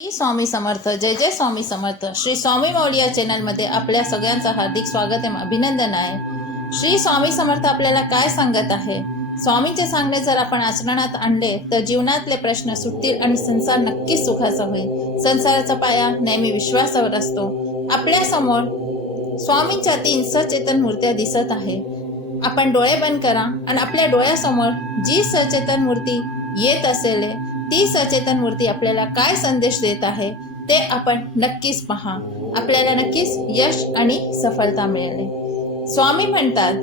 श्री स्वामी समर्थ जय जय स्वामी समर्थ. श्री स्वामी मौलिया चॅनलमध्ये आपल्या सगळ्यांचं हार्दिक स्वागत आहे अभिनंदन आहे. श्री स्वामी समर्थ आपल्याला काय सांगत आहे? स्वामींचे सांगणे जर आपण आचरणात आणले तर जीवनातले प्रश्न सुटतील आणि संसार नक्कीच सुखाचा होईल. संसाराचा पाया नेहमी विश्वासावर असतो. आपल्यासमोर स्वामींच्या तीन सचेतन मूर्त्या दिसत आहे आपण डोळे बंद करा आणि आपल्या डोळ्यासमोर जी सचेतन मूर्ती येत असेल ती सचेतन मूर्ती आपल्याला काय संदेश देत आहे ते आपण नक्कीच पहा. आपल्याला नक्कीच यश आणि सफलता मिळेल. स्वामी म्हणतात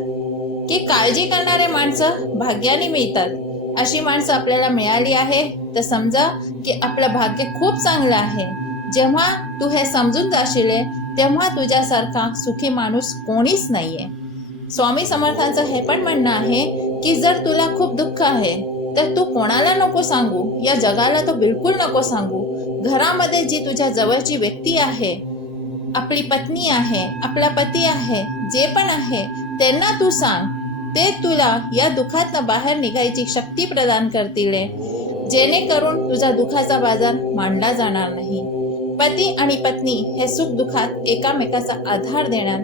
की काळजी करणारे माणसं भाग्याने मिळतात. अशी माणसं आपल्याला मिळाली आहे तर समजा की आपलं भाग्य खूप चांगलं आहे. जेव्हा तू हे समजून जाशील तेव्हा तुझ्यासारखा सुखी माणूस कोणीच नाहीये. स्वामी समर्थांचं हे पण म्हणणं आहे की जर तुला खूप दुःख आहे तर तू कोणाला नको सांगू? या जगाला तो बिलकुल नको सांगू. घरामध्ये जी तुझ्या जवळची व्यक्ती आहे आपली पत्नी आहे आपला पती आहे जे पण आहे त्यांना तू सांग. ते तुला या दुःखातनं बाहेर निघायची शक्ती प्रदान करतील. जेणेकरून तुझा दुःखाचा बाजार मांडला जाणार नाही. पती आणि पत्नी हे सुख दुःखात एकामेकाचा आधार देणार.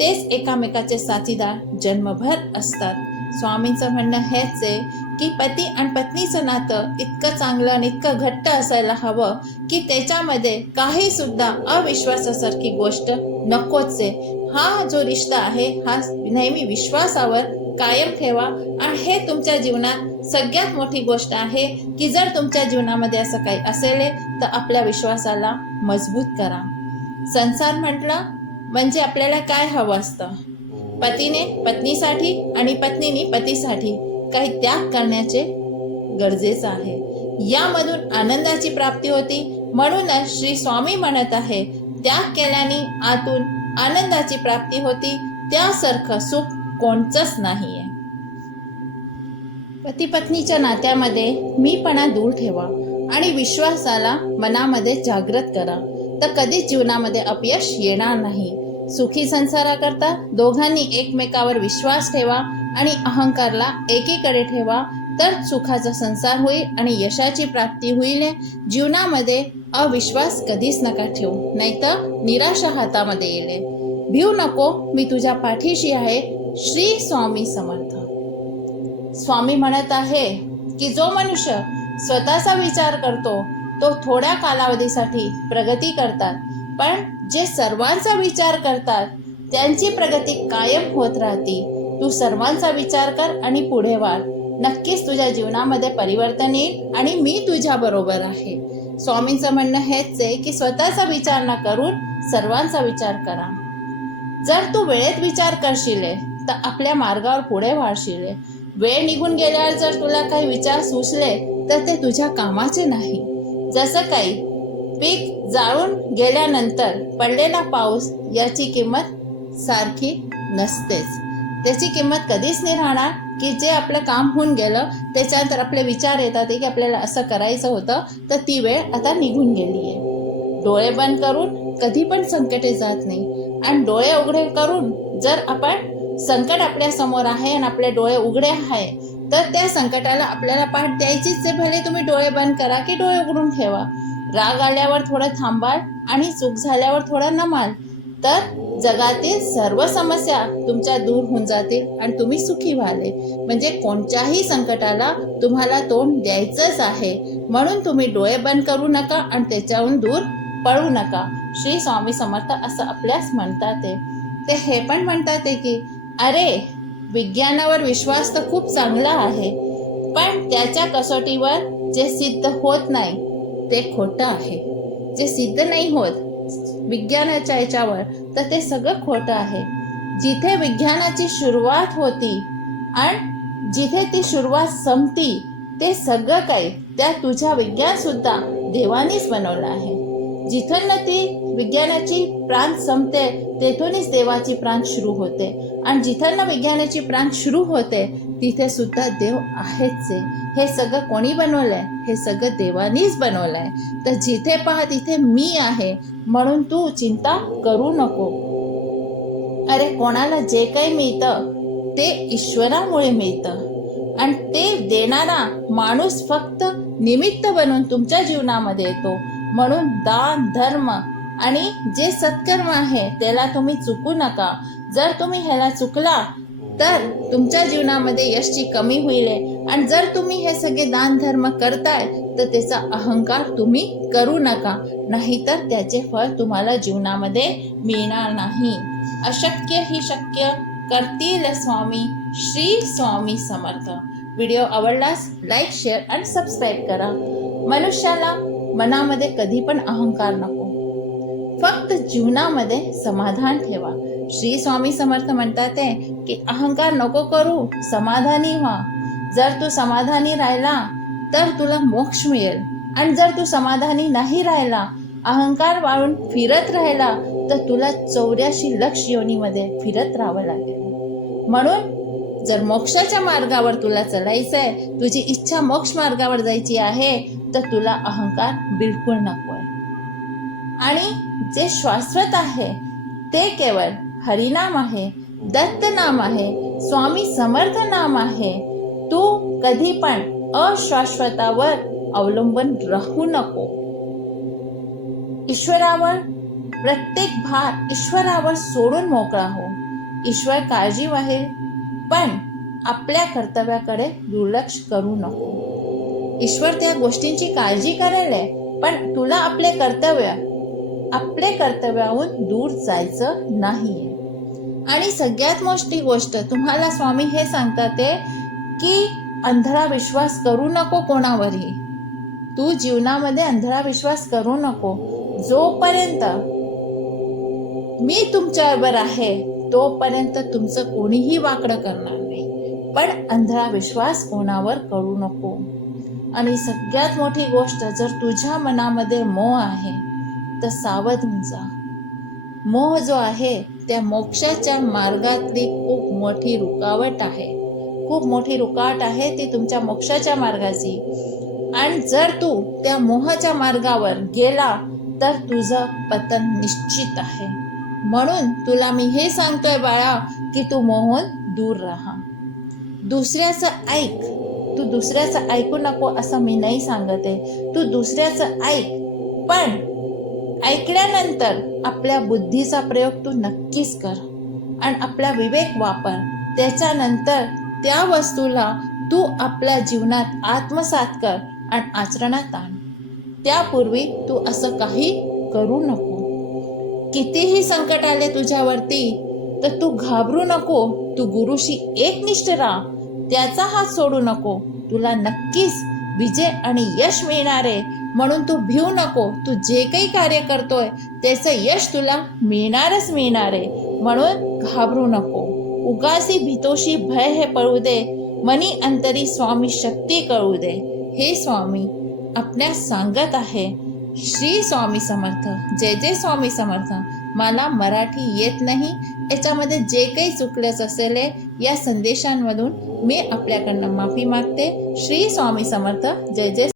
तेच एकामेकाचे साथीदार जन्मभर असतात. स्वामींचं म्हणणं हेच आहे की पती आणि पत्नीचं नातं इतकं चांगलं आणि इतकं घट्ट असायला हवं की त्याच्यामध्ये काही सुद्धा अविश्वासासारखी गोष्ट नकोच आहे. हा जो रिश्ता आहे हा नेहमी विश्वासावर कायम ठेवा आणि हे तुमच्या जीवनात सगळ्यात मोठी गोष्ट आहे की जर तुमच्या जीवनामध्ये असं काही असेल तर आपल्या विश्वासाला मजबूत करा. संसार म्हटलं म्हणजे आपल्याला काय हवं असतं? पतीने पत्नीसाठी आणि पत्नीने पतीसाठी. काही त्याग करण्याचे गरजेचं आहे. यामधून आनंदाची प्राप्ती होती. म्हणूनच श्री स्वामी म्हणत आहे त्याग केल्याने आतून आनंदाची प्राप्ती होती. त्यासारखं सुख कोणचंच नाहीये. पती पत्नीच्या नात्यामध्ये मीपणा दूर ठेवा आणि विश्वासाला मनामध्ये जागृत करा. तर कधीच जीवनामध्ये अपयश येणार नाही. सुखी संसाराकरता दोघांनी एकमेकावर विश्वास ठेवा. आणि अहंकारला एकीकडे ठेवा तर सुखाचा संसार होईल आणि यशाची प्राप्ती होईल. जीवनामध्ये अविश्वास कधीच नका ठेवू नाहीतर निराशा हातामध्ये येईल. भिऊ नको मी तुझ्या पाठीशी आहे. श्री स्वामी समर्थ. स्वामी म्हणत आहे की जो मनुष्य स्वतःचा विचार करतो तो थोड्या कालावधीसाठी प्रगती करतात. पण जे सर्वांचा विचार करतात त्यांची प्रगती कायम होत राहते. तू सर्वांचा विचार कर आणि पुढे वाढ. नक्कीच तुझ्या जीवनामध्ये परिवर्तन येईल आणि मी तुझ्या बरोबर आहे. स्वामींचं म्हणणं हेच आहे की स्वतःचा विचार न करून सर्वांचा विचार करा. जर तू वेळेत विचार करशील तर आपल्या मार्गावर पुढे वाढशील. वेळ निघून गेल्यावर जर तुला काही विचार सुचले तर ते तुझ्या कामाचे नाही. जसं काही पीक जाळून गेल्यानंतर पडलेला पाऊस याची किंमत सारखी नसतेच. त्याची किंमत कधीच नाही राहणार की जे आपलं काम होऊन गेलं त्याच्यानंतर आपले विचार येतात की आपल्याला असं करायचं होतं तर ती वेळ आता निघून गेली आहे. डोळे बंद करून कधी पण संकटे जात नाही. आणि डोळे उघडे करून जर आपण संकट आपल्यासमोर आहे आणि आपले डोळे उघडे आहे तर त्या संकटाला आपल्याला पाठ द्यायचीच आहे. भले तुम्ही डोळे बंद करा की डोळे उघडून ठेवा. राग आल्यावर थोडं थांबाल आणि चूक झाल्यावर थोडं नमाल. तर जगातील सर्व समस्या तुमच्या दूर होऊन जातील आणि तुम्ही सुखी व्हाले. म्हणजे कोणत्याही संकटाला तुम्हाला तोंड द्यायचंच आहे. म्हणून तुम्ही डोळे बंद करू नका आणि त्याच्याहून दूर पळू नका. श्री स्वामी समर्थ असं आपल्यास म्हणतात ते. ते हे पण म्हणतात की अरे विज्ञानावर विश्वास तर खूप चांगला आहे पण त्याच्या कसोटीवर जे सिद्ध होत नाही ते खोटं आहे. जे सिद्ध नाही होत विज्ञानाच्या याच्यावर. तर ते सगळं खोटं आहे. जिथे विज्ञानाची सुरुवात होती आणि जिथे ती सुरुवात संपती ते सगळं काही त्या तुझ्या विज्ञान सुद्धा देवानीच बनवलं आहे. जिथून ना ती विज्ञानाची प्रांत संपते तेथूनच देवाची प्रांत सुरू होते. आणि जिथं ना विज्ञानाची प्रांत सुरू होते तिथे सुद्धा देव आहेच आहे. हे सगळं कोणी बनवलंय? हे सगळं देवानीच बनवलंय. तर जिथे पहा तिथे मी आहे. म्हणून तू चिंता करू नको. अरे कोणाला जे काही मिळतं ते ईश्वरामुळे मिळतं. आणि ते देणारा माणूस फक्त निमित्त बनून तुमच्या जीवनामध्ये येतो. म्हणून दान धर्म आणि जे सत्कर्म आहे त्याला तुम्ही चुकू नका. जर तुम्ही ह्याला चुकला तर तुमच्या जीवनामध्ये यशची कमी होईल आणि जर तुम्ही हे सगळे दान धर्म करताय तर त्याचा अहंकार तुम्ही करू नका. नाहीतर त्याचे फळ तुम्हाला जीवनामध्ये मिळणार नाही. अशक्य ही शक्य करतील स्वामी श्री स्वामी समर्थ. व्हिडिओ आवडलास लाईक शेअर आणि सबस्क्राईब करा. मनुष्याला मनामध्ये कधी पण अहंकार नको. फक्त जीवनामध्ये समाधान ठेवा. श्री स्वामी समर्थ म्हणतात आहे की अहंकार नको करू समाधानी व्हा. जर तू समाधानी राहिला तर तुला मोक्ष मिळेल. आणि जर तू समाधानी नाही राहिला अहंकार वाळून फिरत राहिला तर तुला चौऱ्याशी लक्ष योनीमध्ये फिरत राहावं लागेल. म्हणून जर मोक्षाच्या मार्गावर तुला चलायचं आहे तुझी इच्छा मोक्ष मार्गावर जायची आहे तर तुला अहंकार बिलकुल नको आहे. आणि जे शाश्वत आहे ते केवळ हरिनाम आहे दत्त नाम आहे स्वामी समर्थ नाम आहे. तू कधी पण अशाश्वतावर अवलंबून राहू नको. ईश्वरावर प्रत्येक भार ईश्वरावर सोडून मोकळा हो. ईश्वर काळजी आहे पण आपल्या कर्तव्याकडे दुर्लक्ष करू नको. ईश्वर त्या गोष्टींची काळजी करेल आहे, पण तुला आपले कर्तव्य आपले कर्तव्याहून दूर जायचं नाही आणि सगळ्यात मोठी गोष्ट तुम्हाला स्वामी हे सांगतात ते की अंधळा विश्वास करू नको कोणावरही. तू जीवनामध्ये अंधळा विश्वास करू नको. जोपर्यंत मी तुमच्यावर आहे तोपर्यंत तुमचं कोणीही वाकडं करणार नाही. पण अंधळा विश्वास कोणावर करू नको. आणि सगळ्यात मोठी गोष्ट जर तुझ्या मनामध्ये मोह आहे तर सावध होऊन जा मोह जो आहे त्या मोक्षाच्या मार्गातली खूप मोठी रुकावट आहे. खूप मोठी रुकावट आहे ती तुमच्या मोक्षाच्या मार्गाची. आणि जर तू त्या मोहाच्या मार्गावर गेला तर तुझं पतन निश्चित आहे. म्हणून तुला मी हे सांगतोय बाळा की तू मोहन दूर राहा. दुसऱ्याचं ऐक. तू दुसऱ्याचं ऐकू नको असं मी नाही सांगत. आहे तू दुसऱ्याचं ऐक. पण ऐकल्यानंतर आपल्या बुद्धीचा प्रयोग तू नक्कीच कर. आणि आपला विवेक वापर. त्याच्यानंतर त्या वस्तूला तू आपल्या जीवनात आत्मसात कर आणि आचरणात आण. त्यापूर्वी तू असं काही करू नको. कितीही संकट आले तुझ्यावरती तर तू घाबरू नको. तू गुरुशी एकनिष्ठ राहा. त्याचा हात सोडू नको. तुला नक्कीच विजय आणि यश मिळणार आहे. म्हणून तू भिवू नको. तू जे काही कार्य करतोय त्याचं यश तुला मिळणारच मिळणार आहे. म्हणून घाबरू नको. उगासी भीतोशी भय हे पळू दे. मनी अंतरी स्वामी शक्ती कळू दे. हे स्वामी आपल्या सांगत आहे. श्री स्वामी समर्थ. जय जय स्वामी समर्थ. मला मराठी येत नाही. याच्यामध्ये जे काही चुकलंच असेल या संदेशांमधून मी आपल्याकडनं माफी मागते. श्री स्वामी समर्थ. जय जय